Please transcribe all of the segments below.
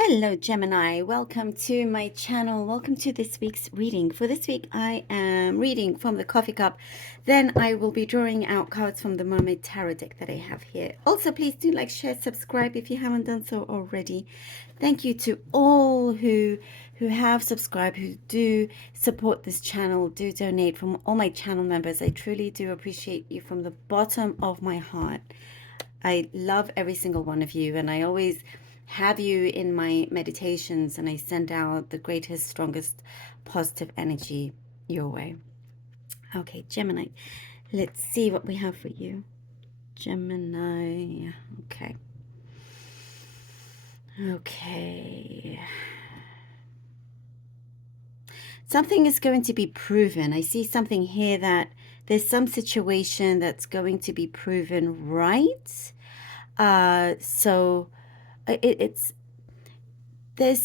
Hello, Gemini. Welcome to my channel. Welcome to this week's reading. For this week, I am reading from the coffee cup. Then I will be drawing out cards from the Mermaid Tarot deck that I have here. Also, please do like, share, subscribe if you haven't done so already. Thank you to all who have subscribed, who do support this channel, do donate. From all my channel members, I truly do appreciate you from the bottom of my heart. I love every single one of you, and I always have you in my meditations, and I send out the greatest, strongest, positive energy your way. Okay, Gemini, let's see what we have for you. Gemini, okay. Okay. Something is going to be proven. I see something here that there's some situation that's going to be proven right. So there's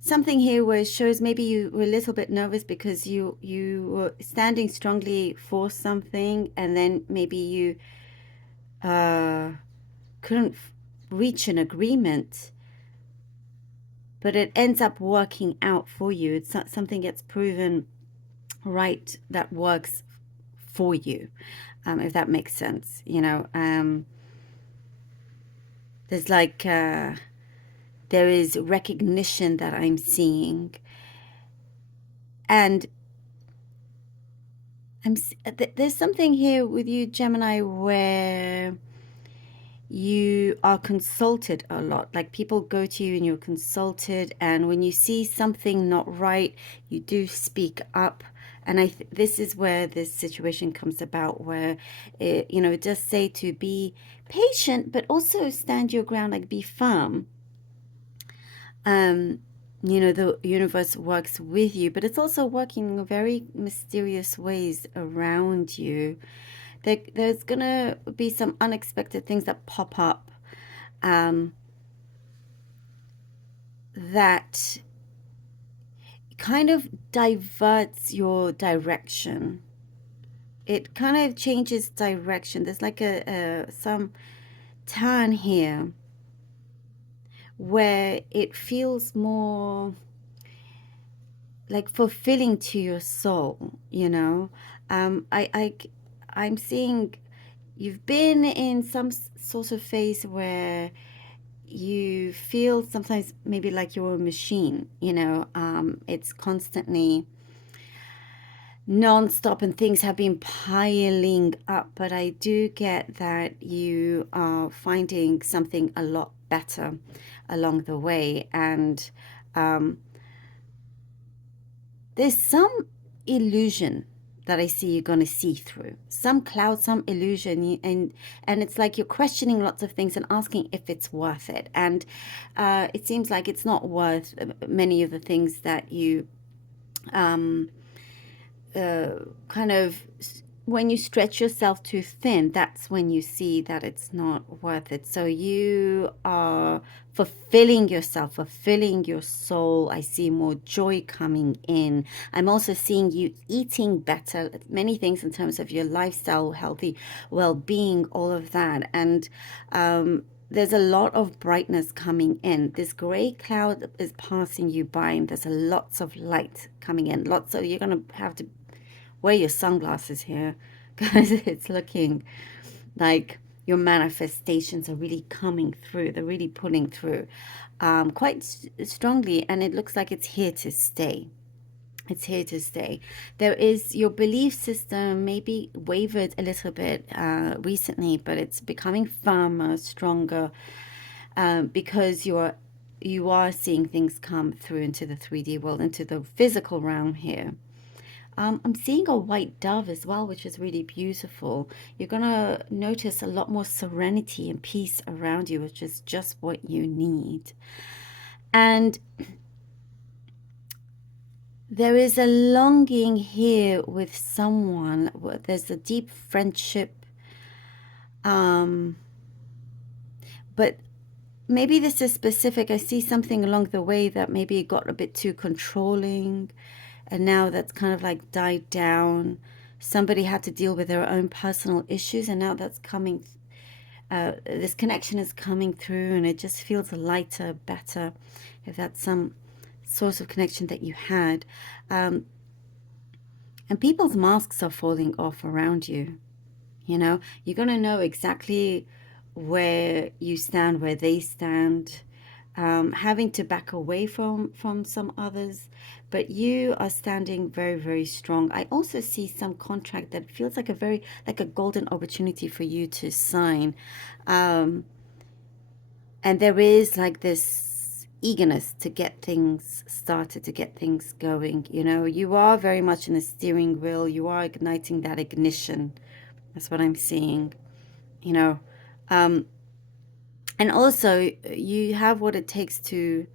something here where it shows maybe you were a little bit nervous because you were standing strongly for something, and then maybe you couldn't reach an agreement, but it ends up working out for you. It's not something gets proven right that works for you, if that makes sense. You know, there's like there is recognition that I'm seeing, and there's something here with you, Gemini, where you are consulted a lot. Like people go to you and you're consulted, and when you see something not right, you do speak up. And this is where this situation comes about, where it does say to be patient, but also stand your ground, like be firm. The universe works with you, but it's also working in very mysterious ways around you. There's gonna be some unexpected things that pop up that kind of diverts your direction. It kind of changes direction. There's like some turn here where it feels more like fulfilling to your soul. I'm seeing you've been in some sort of phase where you feel sometimes maybe like you're a machine. It's constantly non-stop and things have been piling up, but I do get that you are finding something a lot better along the way, and there's some illusion that I see you're going to see through. Some cloud, some illusion, and it's like you're questioning lots of things and asking if it's worth it. And it seems like it's not worth many of the things that you kind of, when you stretch yourself too thin, that's when you see that it's not worth it. So you are fulfilling yourself, fulfilling your soul. I see more joy coming in. I'm also seeing you eating better, many things in terms of your lifestyle, healthy well-being, all of that. And there's a lot of brightness coming in. This gray cloud is passing you by, and there's lots of light coming in. You're going to have to wear your sunglasses here, because it's looking like your manifestations are really coming through. They're really pulling through quite strongly, and it looks like it's here to stay. It's here to stay. There is your belief system maybe wavered a little bit recently, but it's becoming firmer, stronger, because you are seeing things come through into the 3D world, into the physical realm here. I'm seeing a white dove as well, which is really beautiful. You're going to notice a lot more serenity and peace around you, which is just what you need. And there is a longing here with someone. There's a deep friendship. But maybe this is specific. I see something along the way that maybe it got a bit too controlling, and now that's kind of like died down. Somebody had to deal with their own personal issues, and now that's coming this connection is coming through, and it just feels lighter, better, if that's some source of connection that you had. And people's masks are falling off around you. You know, you're going to know exactly where you stand, where they stand, having to back away from some others, but you are standing very, very strong. I also see some contract that feels like a golden opportunity for you to sign. Um, and there is like this eagerness to get things started, to get things going. You know, you are very much in the steering wheel. You are igniting that ignition. That's what I'm seeing, you know. Um, and also, you have what it takes to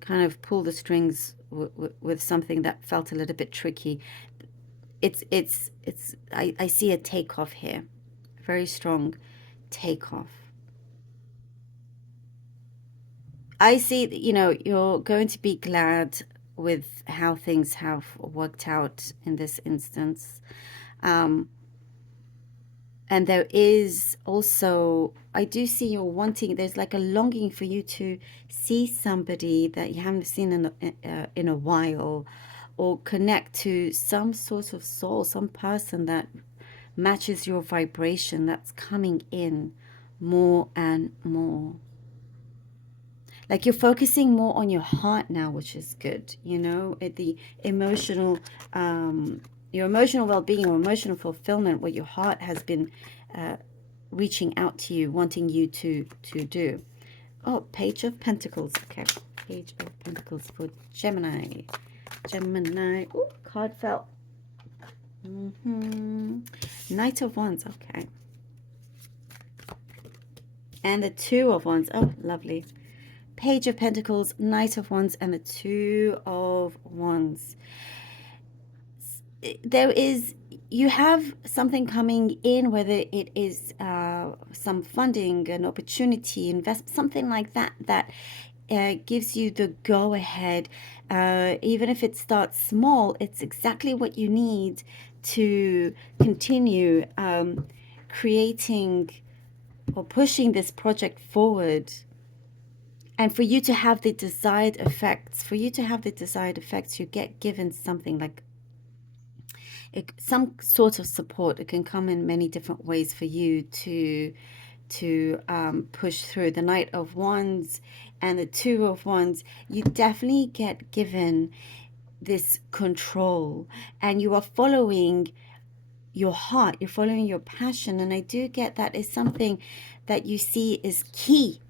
kind of pull the strings with something that felt a little bit tricky. I see a takeoff here, very strong takeoff. I see that, you know, you're going to be glad with how things have worked out in this instance. Um, and there is also, I do see you're wanting, there's like a longing for you to see somebody that you haven't seen in a while, or connect to some sort of soul, some person that matches your vibration, that's coming in more and more. Like you're focusing more on your heart now, which is good, you know, at the emotional, your emotional well-being or emotional fulfillment, what your heart has been reaching out to you, wanting you to do. Oh, Page of Pentacles. Okay, Page of Pentacles for Gemini. Gemini. Oh, card fell. Knight of Wands. Okay. And the Two of Wands. Oh, lovely. Page of Pentacles, Knight of Wands, and the Two of Wands. There is, you have something coming in, whether it is some funding, an opportunity, invest, something like that, that gives you the go ahead. Even if it starts small, it's exactly what you need to continue creating or pushing this project forward. And for you to have the desired effects, you get given something like some sort of support. It can come in many different ways for you to push through. The Knight of Wands and the Two of Wands, you definitely get given this control, and you are following your heart, you're following your passion. And I do get that is something that you see is key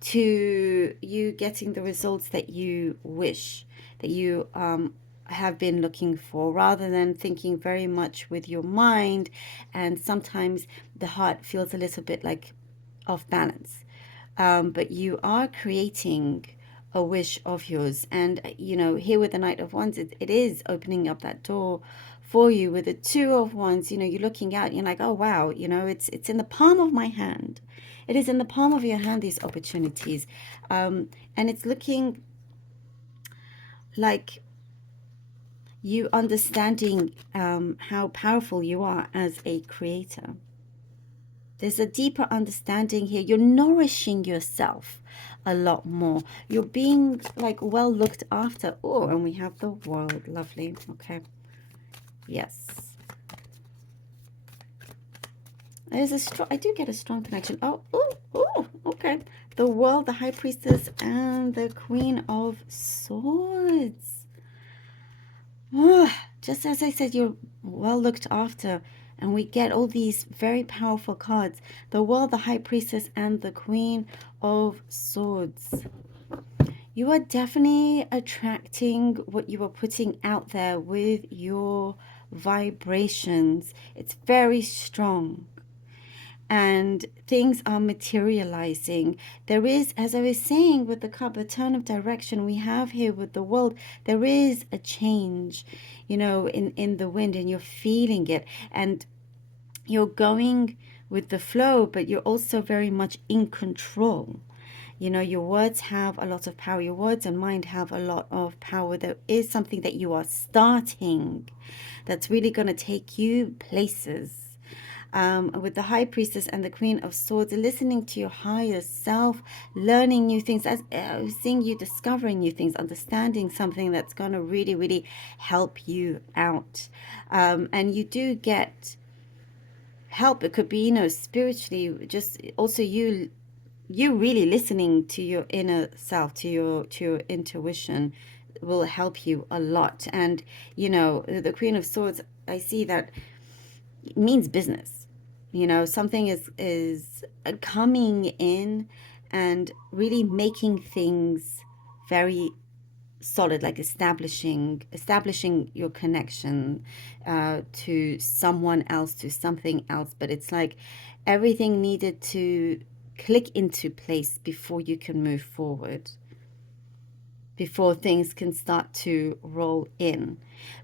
to you getting the results that you wish, that you have been looking for, rather than thinking very much with your mind. And sometimes the heart feels a little bit like off balance. But you are creating a wish of yours. And, you know, here with the Knight of Wands, it is opening up that door for you. With the Two of Wands, you know, you're looking out, you're like, oh, wow, you know, it's in the palm of my hand. It is in the palm of your hand, these opportunities. And it's looking like you understanding how powerful you are as a creator. There's a deeper understanding here. You're nourishing yourself a lot more. You're being like well looked after. Oh, and we have the World. Lovely. Okay. Yes. There's a strong, I do get a strong connection. Oh, okay. The World, the High Priestess, and the Queen of Swords. Just as I said, you're well looked after. And we get all these very powerful cards. The World, the High Priestess, and the Queen of Swords. You are definitely attracting what you are putting out there with your vibrations. It's very strong. And things are materializing. There is, as I was saying with the cup, the turn of direction we have here with the World, there is a change, you know, in the wind, and you're feeling it, and you're going with the flow, but you're also very much in control. You know, your words have a lot of power. Your words and mind have a lot of power. There is something that you are starting that's really going to take you places. with the High Priestess and the Queen of Swords, listening to your higher self, learning new things, as seeing you discovering new things, understanding something that's going to really, really help you out. And you do get help. It could be, spiritually, just also you really listening to your inner self, to your intuition will help you a lot. And the Queen of Swords, I see that it means business. Something is coming in and really making things very solid, like establishing your connection to someone else, to something else. But it's like everything needed to click into place before you can move forward, before things can start to roll in.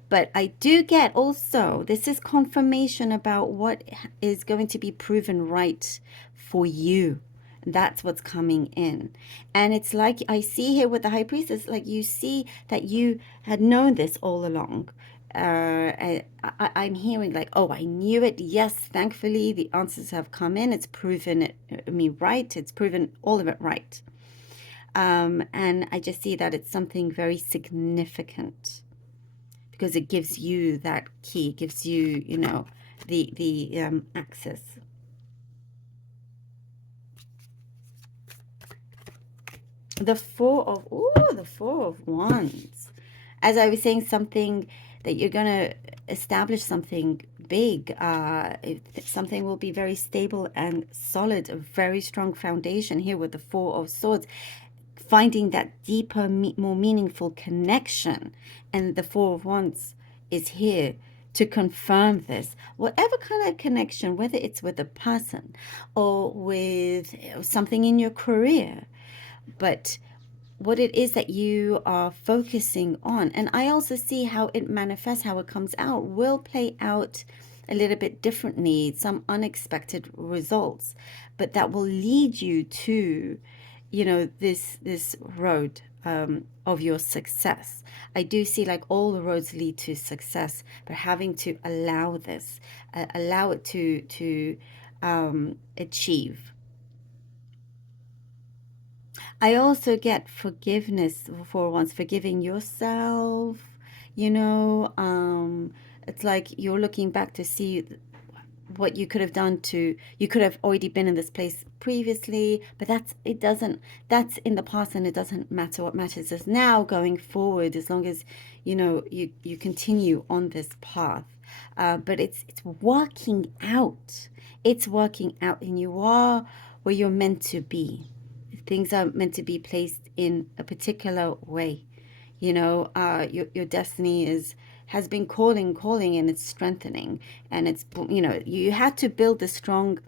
But I do get also, this is confirmation about what is going to be proven right for you. That's what's coming in. And it's like I see here with the High Priestess, like you see that you had known this all along. I'm hearing like, oh, I knew it. Yes, thankfully the answers have come in. It's proven me right. It's proven all of it right. And I just see that it's something very significant because it gives you that key, gives you, the access. The Four of Wands. As I was saying, something that you're going to establish something big. Something will be very stable and solid, a very strong foundation here with the Four of Swords. Finding that deeper, more meaningful connection. And the Four of Wands is here to confirm this. Whatever kind of connection, whether it's with a person or with something in your career, but what it is that you are focusing on. And I also see how it manifests, how it comes out, will play out a little bit differently, some unexpected results, but that will lead you to this road of your success. I do see like all the roads lead to success, but having to allow this, allow it to achieve. I also get forgiveness for once, forgiving yourself. It's like you're looking back to see what you could have done you could have already been in this place previously, but that's in the past, and it doesn't matter. What matters is now going forward, as long as you continue on this path. But it's working out. It's working out, and you are where you're meant to be. Things are meant to be placed in a particular way. Your destiny has been calling, and it's strengthening, and it's you had to build a strong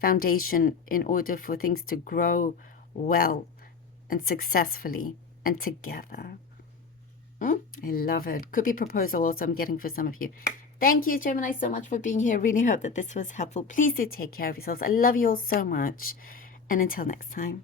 foundation in order for things to grow well and successfully and together. I love it. Could be proposal also I'm getting for some of you. Thank you, Gemini, so much for being here. Really hope that this was helpful. Please do take care of yourselves. I love you all so much, and until next time.